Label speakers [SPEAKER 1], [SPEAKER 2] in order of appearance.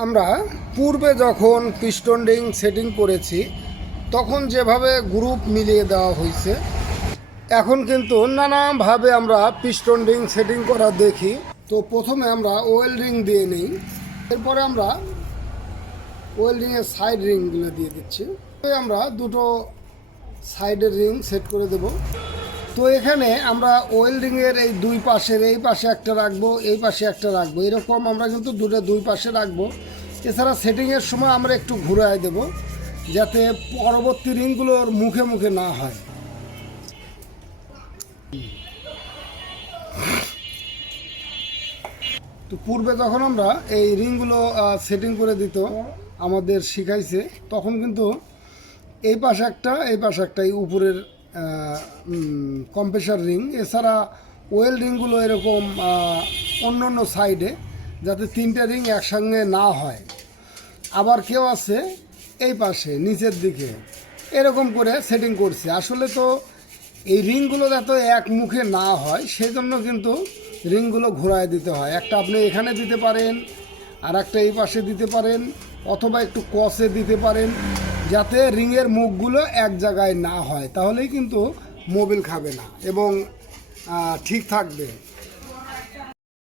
[SPEAKER 1] আমরা পূর্বে যখন পিস্টন রিং সেটিং করেছি, তখন যেভাবে গ্রুপ মিলিয়ে দেওয়া হয়েছে, এখন কিন্তু নানাভাবে আমরা পিস্টন রিং সেটিং করা দেখি। তো প্রথমে আমরা ওয়েল রিং দিয়ে নিই, এরপরে আমরা ওয়েল রিংয়ের সাইড রিংগুলো দিয়ে দিচ্ছি। আমরা দুটো সাইডের রিং সেট করে দেব। তো এখানে আমরা ওয়েল্ডিংয়ের এই দুই পাশের, এই পাশে একটা রাখব, এই পাশে একটা রাখব। এরকম আমরা কিন্তু দুটো দুই পাশে রাখব। এছাড়া সেটিংয়ের সময় আমরা একটু ঘুরায় দেব, যাতে পরবর্তী রিংগুলোর মুখে মুখে না হয়। তো পূর্বে যখন আমরা এই রিংগুলো সেটিং করে দিত, আমাদের শিখাইছে, তখন কিন্তু এই পাশে একটা, এই পাশে একটা, এই উপরের কম্প্রেসার রিং এছাড়া ওয়েল রিংগুলো এরকম অন্য অন্য সাইডে যাতে তিনটে রিং একসঙ্গে না হয়। আবার কেউ আছে এই পাশে, নিচের দিকে, এরকম করে সেটিং করছে। আসলে তো এই রিংগুলো যাতে এক মুখে না হয় সেই জন্য কিন্তু রিংগুলো ঘোরায় দিতে হয়। একটা আপনি এখানে দিতে পারেন আর একটা এই পাশে দিতে পারেন, অথবা একটু কসে দিতে পারেন। যাতে রিংয়ের মুখগুলো এক জায়গায় না হয়, তাহলেই কিন্তু মোবিল খাবে না এবং ঠিক থাকবে।